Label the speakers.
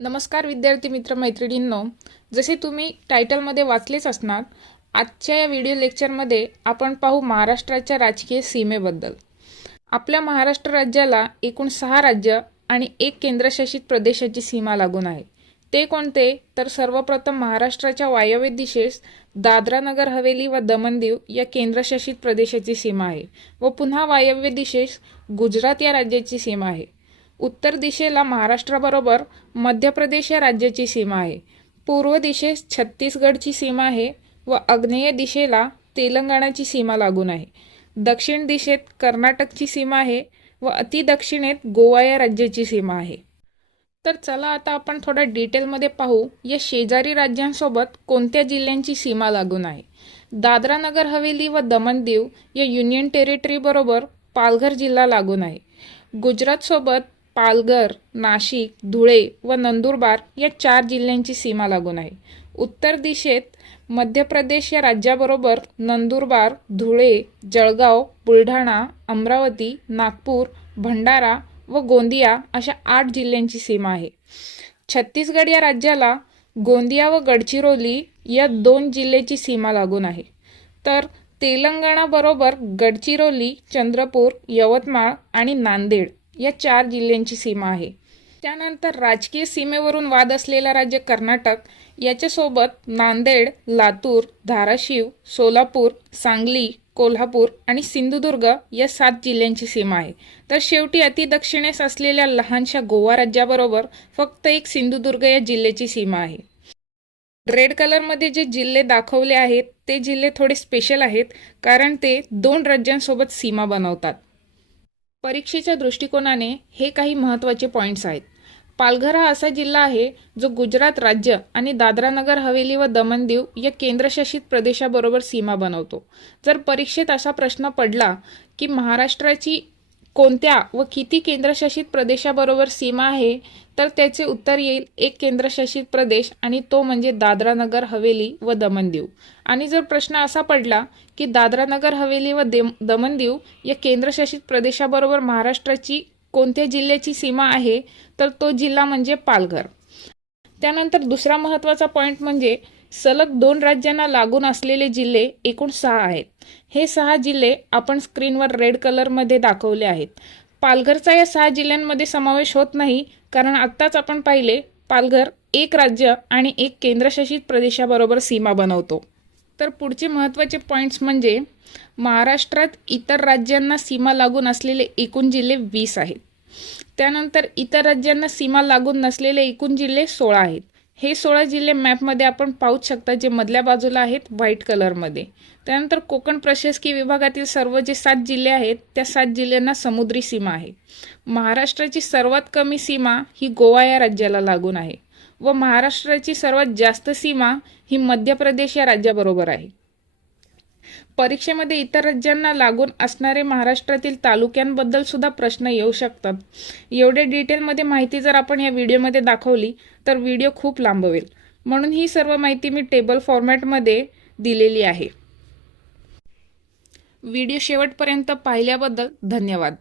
Speaker 1: नमस्कार विद्यार्थी मित्र मैत्रिणींनो जसे तुम्ही टायटलमध्ये वाचलेच असणार आजच्या या व्हिडिओ लेक्चरमध्ये आपण पाहू महाराष्ट्राच्या राजकीय सीमेबद्दल. आपल्या महाराष्ट्र राज्याला एकूण सहा राज्य आणि एक केंद्रशासित प्रदेशाची सीमा लागून आहे. ते कोणते? तर सर्वप्रथम महाराष्ट्राच्या वायव्य दिशेस दादरा नगर हवेली व दमणदीव या केंद्रशासित प्रदेशाची सीमा आहे व पुन्हा वायव्य दिशेस गुजरात या राज्याची सीमा आहे. उत्तर दिशेला महाराष्ट्राबरोबर मध्य प्रदेश या राज्याची सीमा आहे. पूर्व दिशेस छत्तीसगडची सीमा आहे व आग्नेय दिशेला तेलंगणाची सीमा लागून आहे. दक्षिण दिशेत कर्नाटकची सीमा आहे व अतिदक्षिणेत गोवा या राज्याची सीमा आहे. तर चला आता आपण थोडा डिटेलमध्ये पाहू या शेजारी राज्यांसोबत कोणत्या जिल्ह्यांची सीमा लागून आहे. दादरा नगर हवेली व दमण दीव या युनियन टेरिटरीबरोबर पालघर जिल्हा लागून आहे. गुजरातसोबत पालघर नाशिक धुळे व नंदुरबार या चार जिल्ह्यांची सीमा लागून आहे. उत्तर दिशेत मध्य प्रदेश या राज्याबरोबर नंदुरबार धुळे जळगाव बुलढाणा अमरावती नागपूर भंडारा व गोंदिया अशा आठ जिल्ह्यांची सीमा आहे. छत्तीसगड या राज्याला गोंदिया व गडचिरोली या दोन जिल्ह्याची सीमा लागून आहे. तर तेलंगणाबरोबर गडचिरोली चंद्रपूर यवतमाळ आणि नांदेड या चार जिल्ह्यांची सीमा आहे. त्यानंतर राजकीय सीमेवरून वाद असलेला राज्य कर्नाटक याच्यासोबत नांदेड लातूर धाराशिव सोलापूर सांगली कोल्हापूर आणि सिंधुदुर्ग या सात जिल्ह्यांची सीमा आहे. तर शेवटी अतिदक्षिणेस असलेल्या लहानशा गोवा राज्याबरोबर फक्त एक सिंधुदुर्ग या जिल्ह्याची सीमा आहे. रेड कलरमध्ये जे जिल्हे दाखवले आहेत ते जिल्हे थोडे स्पेशल आहेत कारण ते दोन राज्यांसोबत सीमा बनवतात. परीक्षेच्या दृष्टिकोनाने हे काही महत्त्वाचे पॉईंट्स आहेत. पालघर हा असा जिल्हा आहे जो गुजरात राज्य आणि दादरा नगर हवेली व दमण दीव या केंद्रशासित प्रदेशाबरोबर सीमा बनवतो. जर परीक्षेत असा प्रश्न पडला की महाराष्ट्राची कोणत्या व किती केंद्रशासित प्रदेशाबरोबर सीमा आहे तर त्याचे उत्तर येईल एक केंद्रशासित प्रदेश आणि तो म्हणजे दादरा नगर हवेली व दमण दीव आणि जर प्रश्न असा पडला की दादरा नगर हवेली व देम दमण दीव या केंद्रशासित प्रदेशाबरोबर महाराष्ट्राची कोणत्या जिल्ह्याची सीमा आहे तर तो जिल्हा म्हणजे पालघर. त्यानंतर दुसरा महत्त्वाचा पॉईंट म्हणजे सलग दोन राज्यांना लागून असलेले जिल्हे एकूण सहा आहेत. हे सहा जिल्हे आपण स्क्रीनवर रेड कलरमध्ये दाखवले आहेत. पालघरचा या सहा जिल्ह्यांमध्ये समावेश होत नाही कारण आत्ताच आपण पाहिले पालघर एक राज्य आणि एक केंद्रशासित प्रदेशाबरोबर सीमा बनवतो. तर पुढचे महत्त्वाचे पॉईंट्स म्हणजे महाराष्ट्रात इतर राज्यांना सीमा लागून असलेले एकूण जिल्हे वीस आहेत. त्यानंतर इतर राज्यांना सीमा लागून नसलेले एकूण जिल्हे सोळा आहेत. हे सोळा जिल्हे मॅपमध्ये आपण पाहूच शकता जे मधल्या बाजूला आहेत व्हाईट कलरमध्ये त्यानंतर कोकण प्रशासकीय विभागातील सर्व जे सात जिल्हे आहेत त्या सात जिल्ह्यांना समुद्री सीमा आहे. महाराष्ट्राची सर्वात कमी सीमा ही गोवा या राज्याला लागून आहे. व महाराष्ट्राची सर्वात जास्त सीमा ही मध्य प्रदेश या राज्याबरोबर आहे. परीक्षेमध्ये इतर राज्यांना लागून असणारे महाराष्ट्रातील तालुक्यांबद्दल सुद्धा प्रश्न येऊ शकतात. एवढे डिटेलमध्ये माहिती जर आपण या व्हिडिओमध्ये दाखवली तर व्हिडिओ खूप लांबवेल. म्हणून ही सर्व माहिती मी टेबल फॉर्मॅटमध्ये दिलेली आहे. व्हिडिओ शेवटपर्यंत पाहिल्याबद्दल धन्यवाद.